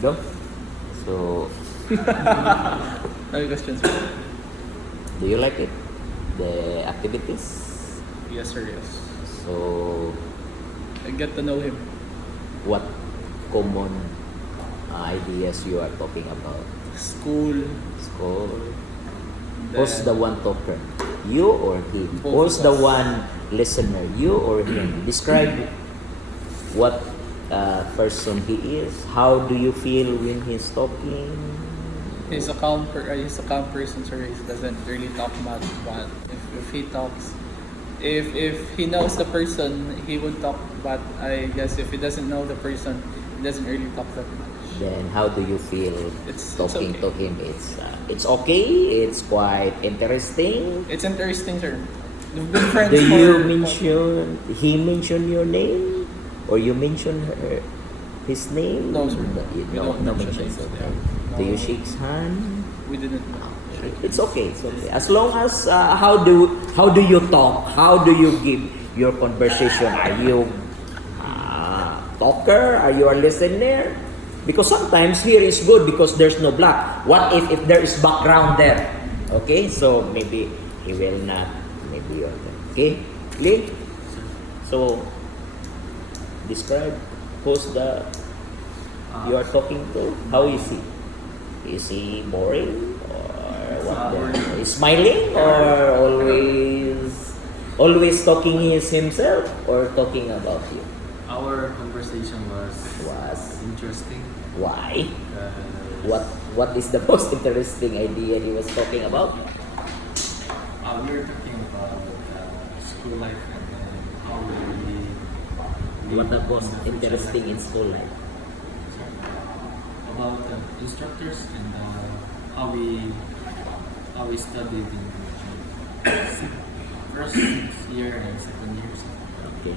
Go. So, Any questions, sir? do you like it? The activities? Yes, sir, yes. So, I get to know him. what common ideas you are talking about? School. School. Then, Who's the one talker? You or him? Both Who's of the us. one listener? You or him? Describe what person he is. How do you feel when he's talking? He's a he's a calm person, sir. He doesn't really talk much, but if he talks, if he knows the person, he would talk. But I guess if he doesn't know the person, he doesn't really talk that much. Then how do you feel It's talking okay. to him? It's okay. It's quite interesting. It's interesting, sir. We've been friends Do for. you mention he mention your name or you mention his name? No, sir. We No, don't no mention mentions. names, Okay. yeah. Do you No. shake hand? We didn't know. It's okay. It's okay. As long as how do you talk? How do you give your conversation? Are you talker? Are you a listener? Because sometimes here is good because there's no black. What if there is background there? Okay, so maybe he will not. Maybe you're there. Okay, Lee. So describe who's the you are talking to. How is he? Is he boring or what? Is smiling or always talking himself or talking about you? Our conversation was interesting. Why? Because What is the most interesting idea he was talking about? we were talking about school life and how we What the live most in the future interesting in life. school life? About instructors and how we studied in first year and second year. Okay.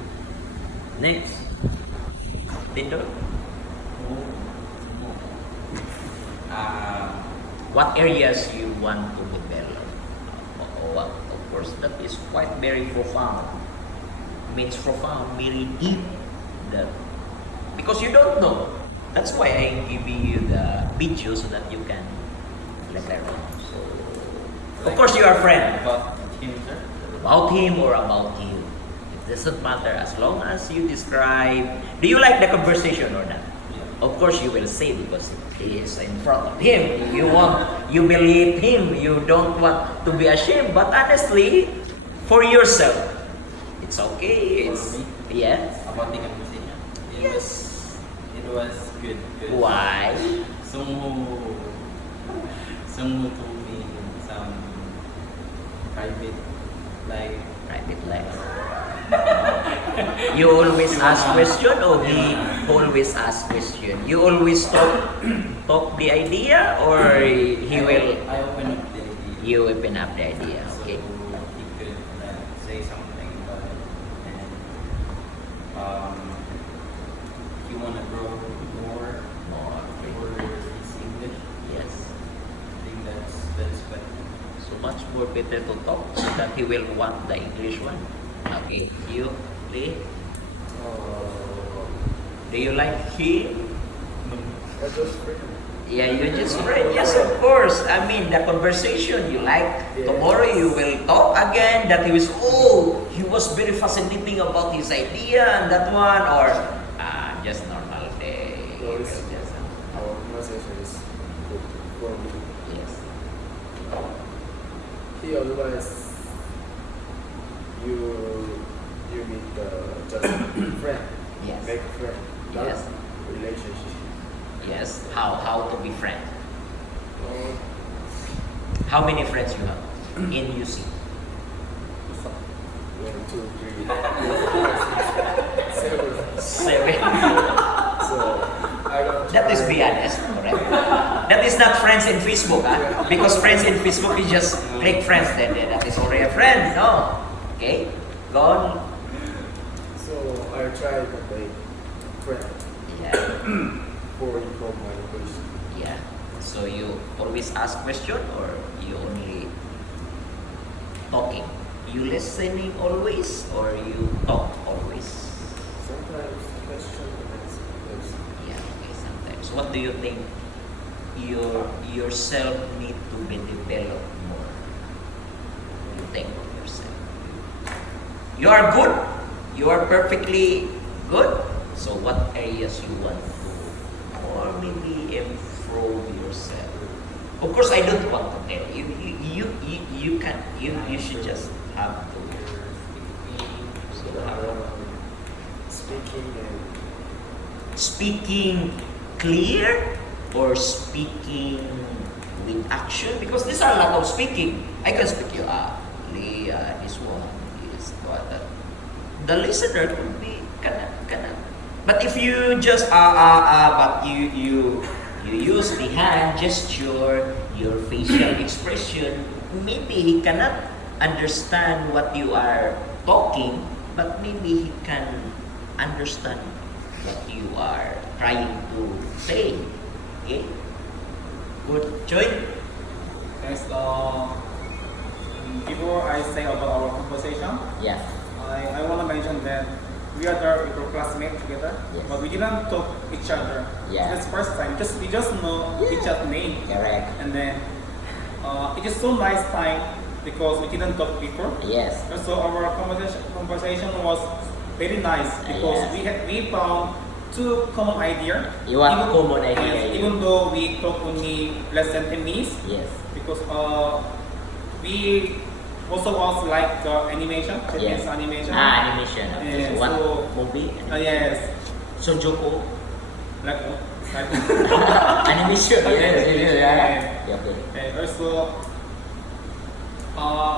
Next. Tinder. What areas you want to develop? Well, of course, that is quite very profound. Means profound, very deep. That because you don't know. That's why I'm giving you the video so that you can later on. So, of course, you are a friend. About him, sir. About him or about you. It doesn't matter as long as you describe. Do you like the conversation or not? Yeah. Of course you will say because he is in front of him. You believe him. You don't want to be ashamed. But honestly, for yourself, it's okay. It's For me? yes. About the conversation. Yes. It was good. Why? Some who told me some private, like Private life. You always ask question or he always ask question? You always talk the idea or he will I open up the idea. you open up the idea? So Okay. he could say something about it, and he wanna grow more for his English. Yes. I think that's better. So much more better to talk so that he will want the English one. Okay. You, Lee? Do you like him? Yeah, you just friend. Yes, of course. I mean, the conversation you like. Tomorrow you will talk again. That he was very fascinating about his idea and that one, or just normal day. No, You it's- will just, Our conversation is good for me. yes. He otherwise you meet just friend, Yes. make friend, not Yes. relationship. Yes. How to be friend? Uh, How many friends you have in UC? 1, 2, 3, 7. Seven. So I don't. That is try- be honest, correct? That is not friends in Facebook, because friends in Facebook you just click friends, then that is already a friend. No, okay, go on. So I try to make friend Yeah, for improve my English. yeah. So you always ask question or you only talking? You listening always or you talk always? Sometimes question and answer. Yeah, okay, sometimes. what do you think yourself need to be developed more? What do you think of yourself? You are good. You are perfectly good. So what areas you want to or maybe improve yourself? Of course, I don't want to tell you. You can you should just have to. Speaking and Speaking clear or speaking with action, because these are a lot of speaking. I can speak you Leah, this one is what that. The listener could be cannot. But if you just but you use the hand gesture, your facial expression, maybe he cannot understand what you are talking, but maybe he can understand what you are trying to say. Okay? Good. Joy? Yes, before I say about our conversation, Yeah. I want to mention that we are the classmates together, Yes. but we didn't talk each other. Yeah. That's first time. We just know each other's name, Correct. and then it is so nice time because we didn't talk before. Yes. So our conversation was very nice because Yes. we found two common ideas. You want common idea, Yes, you. even though we talk only less than 10 minutes, Yes. because we also was like animation, Japanese Yes. animation. Animation. Okay. Yeah, So what so- movie? Yes, Shoujoku. like Animation. Yes. Yeah. Yeah. Okay. and also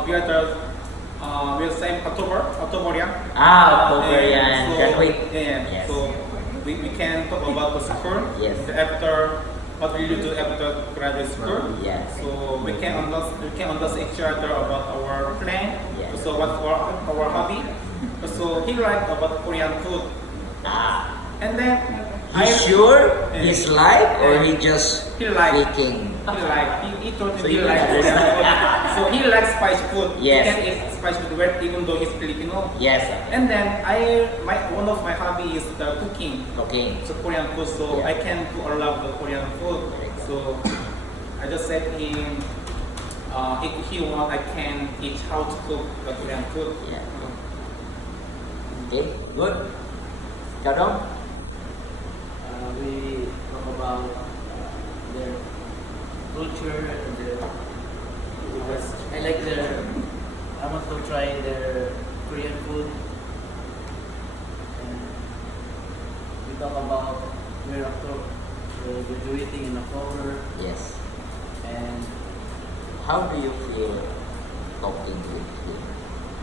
we are the same Octoberian. Octoberian. So, Graduate. yeah. Yes. So we can talk about the school. Yes. After what will you do after graduate school? Yes. So we can understand each other about our plan. Yes. So what our hobby. So he like about Korean food. And then He sure he's like or he just He like. faking? he told me So he you like like Korean food. So he likes spicy food. Yes. He can eat spicy food even though he's Filipino. Yes. And then one of my hobby is the cooking. Okay. So Korean food, so Yeah. I can cook a lot of the Korean food. So I just said him, if he want, I can teach how to cook the Korean food. Yeah. Okay. Good. Ikaw dong? We talk about their culture and their. Because I like their. I want to try their Korean food. And we talk about we're graduating in October, Yes. and How do you feel talking with him?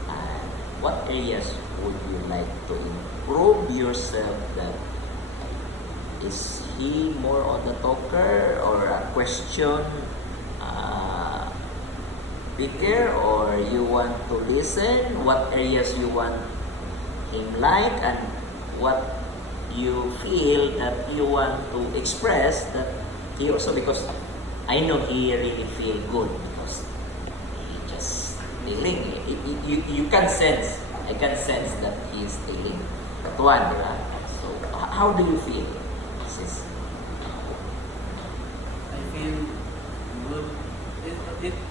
And what areas would you like to improve yourself? That is he more on the talker or a question speaker, or you want to listen? What areas you want him like, and what you feel that you want to express that he also, because I know he really feel good because he just feeling you can sense, I can sense that he is feeling that one, di ba? So how do you feel, sis? I feel good.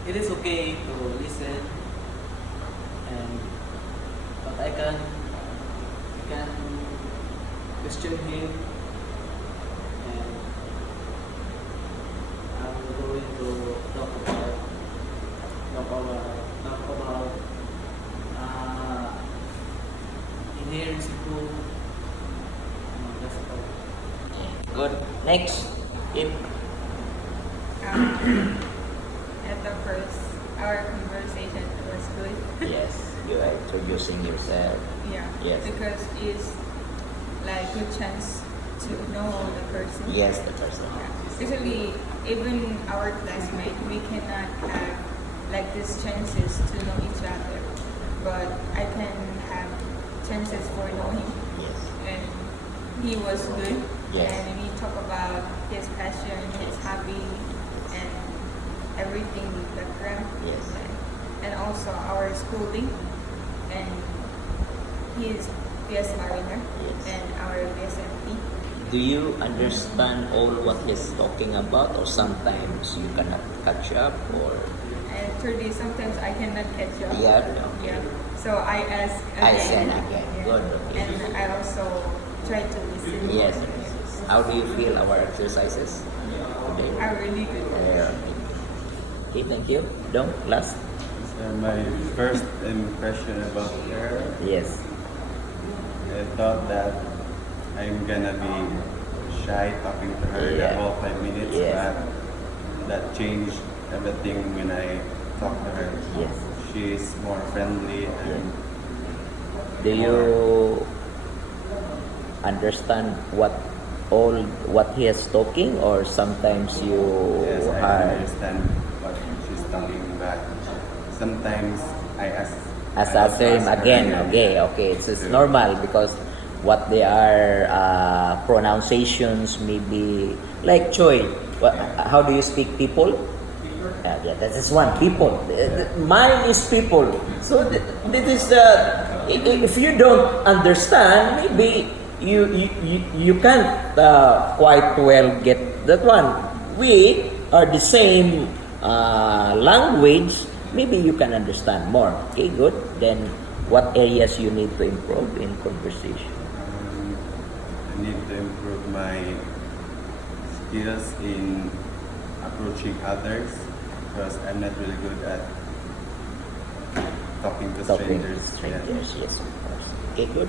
It is okay to listen, and but I can question him, and I'm going to talk about inherent ko. That's all. Good. Next. If At the first, our conversation was good. yes, you are introducing yourself. Yeah. Yes. Because it's like good chance to know the person. Yes, the person. Yeah. Especially even our classmates, we cannot have like these chances to know each other. But I can have chances for knowing him. Yes. And he was good. Yes. And we talk about his passion, his hobby, and everything with background. Yes. And also our schooling. And he is PS Mariner Yes. and our BSMP. Do you understand all what he's talking about, or sometimes you cannot catch up, or Actually, sometimes I cannot catch up. yeah? Yeah. So I ask I again. said again. Yeah. Good. Okay. And I also try to listen. Yes. How do you feel our exercises today? Are really good. Yeah. Okay, thank you. Dong, last. My first impression about her, Yes. I thought that I'm gonna be shy talking to her Yeah. the whole 5 minutes, Yes. but that changed everything when I talk to her. Yes. She's more friendly and Do you understand what he is talking, or sometimes you yes, I are understand what she's talking about. Sometimes I ask as him her again? Okay, it's normal because what they are pronunciations maybe like Choi. How do you speak people? Yeah, that is one people. Mine is people. So this is if you don't understand, maybe you can't quite well get that one. We are the same language. Maybe you can understand more. Okay, good. Then what areas you need to improve in conversation? I need to improve my skills in approaching others because I'm not really good at talking to Talking strangers. to strangers, yes, of course. Okay, good.